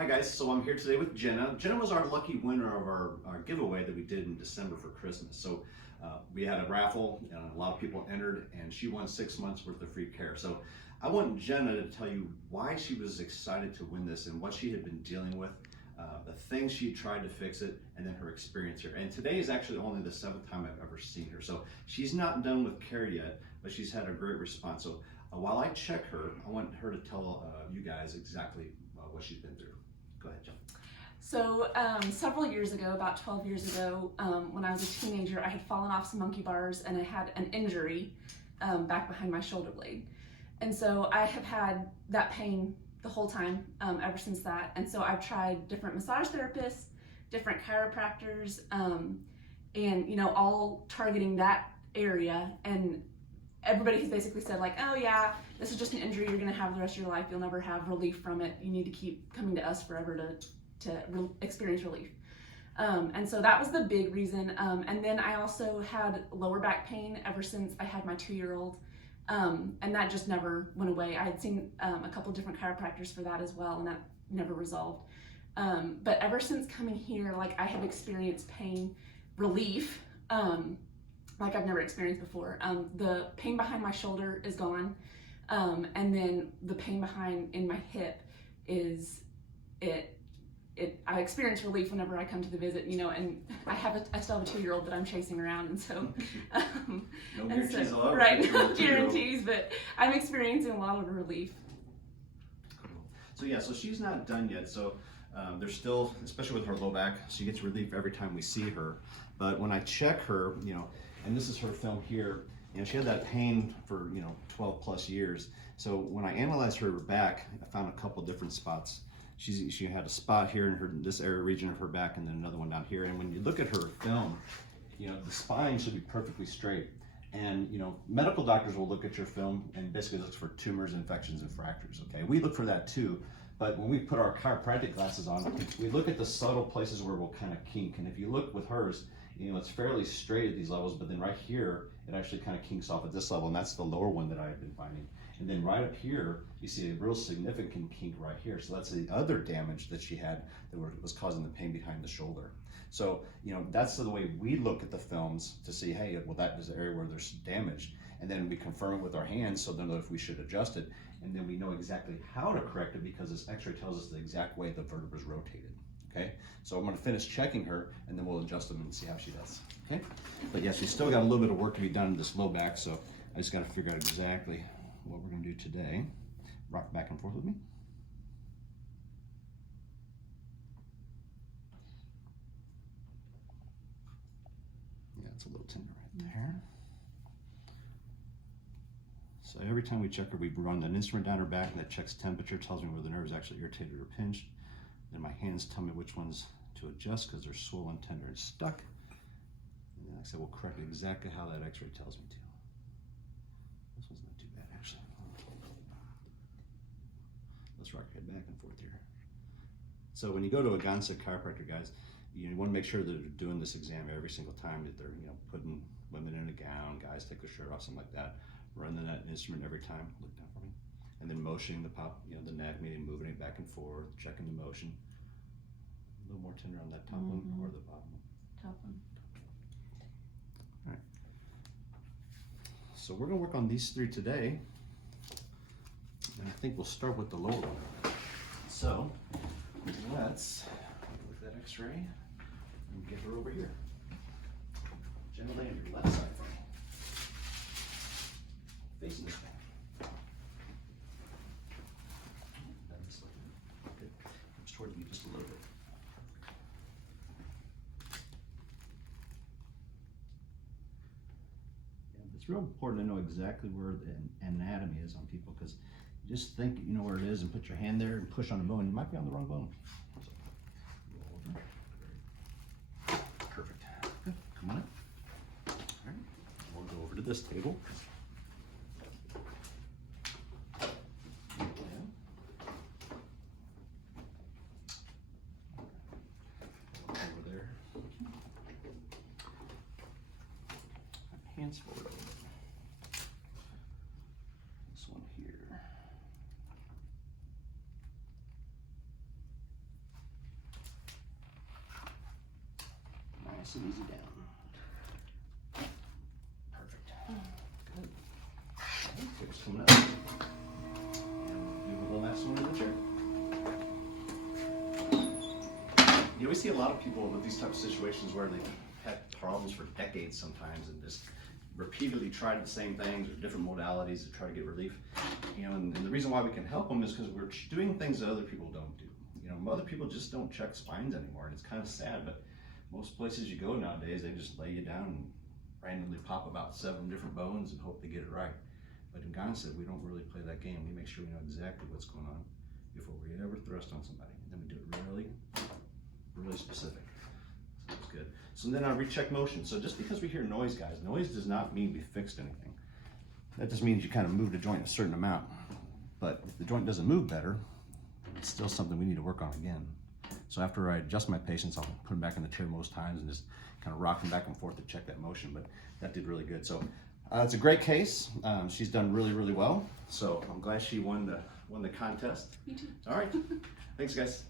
Hi guys, so I'm here today with Jenna. Jenna was our lucky winner of our giveaway that we did in December for Christmas. So we had a raffle and a lot of people entered and she won 6 months worth of free care. So I want Jenna to tell you why she was excited to win this and what she had been dealing with, the things she tried to fix it, and then her experience here. And today is actually only the 7th time I've ever seen her. So she's not done with care yet, but she's had a great response. So while I check her, I want her to tell you guys exactly what she's been through. Go ahead, Jen. So several years ago, about 12 years ago, when I was a teenager, I had fallen off some monkey bars and I had an injury back behind my shoulder blade. And so I have had that pain the whole time ever since that. And so I've tried different massage therapists, different chiropractors, and all targeting that area. And everybody has basically said like, oh yeah, this is just an injury you're gonna have the rest of your life. You'll never have relief from it. You need to keep coming to us forever to experience relief. And so that was the big reason. And then I also had lower back pain ever since I had my 2-year-old. And that just never went away. I had seen a couple different chiropractors for that as well, and that never resolved. But ever since coming here, like I have experienced pain relief, like I've never experienced before. The pain behind my shoulder is gone. And then the pain in my hip is, I experience relief whenever I come to the visit, and I still have a 2-year-old that I'm chasing around, and so, no guarantees, right, no guarantees, but I'm experiencing a lot of relief. So yeah, so she's not done yet. So there's still, especially with her low back, she gets relief every time we see her. But when I check her, and this is her film here, she had that pain for 12 plus years. So when I analyzed her back, I found a couple different spots. She had a spot here in this area region of her back, and then another one down here. And when you look at her film, the spine should be perfectly straight. And medical doctors will look at your film and basically look for tumors, infections, and fractures. Okay, we look for that too. But when we put our chiropractic glasses on, we look at the subtle places where we'll kind of kink. And if you look with hers, it's fairly straight at these levels, but then right here, it actually kind of kinks off at this level, and that's the lower one that I've been finding. And then right up here, you see a real significant kink right here. So that's the other damage that she had that was causing the pain behind the shoulder. So, that's the way we look at the films to see, hey, well, that is the area where there's damage. And then we confirm it with our hands so then if we should adjust it. And then we know exactly how to correct it because this x-ray tells us the exact way the vertebrae is rotated. Okay, so I'm going to finish checking her and then we'll adjust them and see how she does. Okay, but yeah, she's still got a little bit of work to be done in this low back, so I just got to figure out exactly what we're going to do today. Rock back and forth with me. Yeah, it's a little tender right there. So every time we check her, we run an instrument down her back that checks temperature, tells me where the nerve is actually irritated or pinched. Then my hands tell me which ones to adjust because they're swollen, tender, and stuck. And then like I said, we'll correct exactly how that x-ray tells me to. This one's not too bad, actually. Let's rock your head back and forth here. So when you go to a Gonstead chiropractor, guys, you want to make sure that they're doing this exam every single time, that they're putting women in a gown, guys take their shirt off, something like that. Running that instrument every time. Look down for me. And then motioning the the neck, meaning moving it back and forth, checking the motion. A little more tender on that top one or the bottom one? Top one. All right. So we're going to work on these 3 today. And I think we'll start with the lower one. So let's look at that x-ray and get her over here. Gently on your left side for me. Facing this way. Good. Comes towards me just a little bit. Yeah, it's real important to know exactly where the anatomy is on people, because you just think you know where it is and put your hand there and push on the bone. You might be on the wrong bone. So, roll over. Perfect. Good. Come on in. All right. We'll go over to this table. Hands forward a little bit. This one here. and easy down. Perfect. Good. Hips coming up. And do a little last one in the chair. You know, we see a lot of people with these types of situations where they've had problems for decades sometimes and just repeatedly tried the same things or different modalities to try to get relief. You know, and the reason why we can help them is because we're doing things that other people don't do. You know, other people just don't check spines anymore, and it's kind of sad, but most places you go nowadays, they just lay you down and randomly pop about 7 different bones and hope they get it right. But in Gonstead, we don't really play that game. We make sure we know exactly what's going on before we ever thrust on somebody. And then we do it really specific. So that's good. So then I recheck motion. So just because we hear noise, guys, noise does not mean we fixed anything. That just means you kind of move the joint a certain amount. But if the joint doesn't move better, it's still something we need to work on again. So after I adjust my patients, I'll put them back in the chair most times and just kind of rock them back and forth to check that motion. But that did really good. So it's a great case. She's done really well. So I'm glad she won the contest. Me too. All right. Thanks, guys.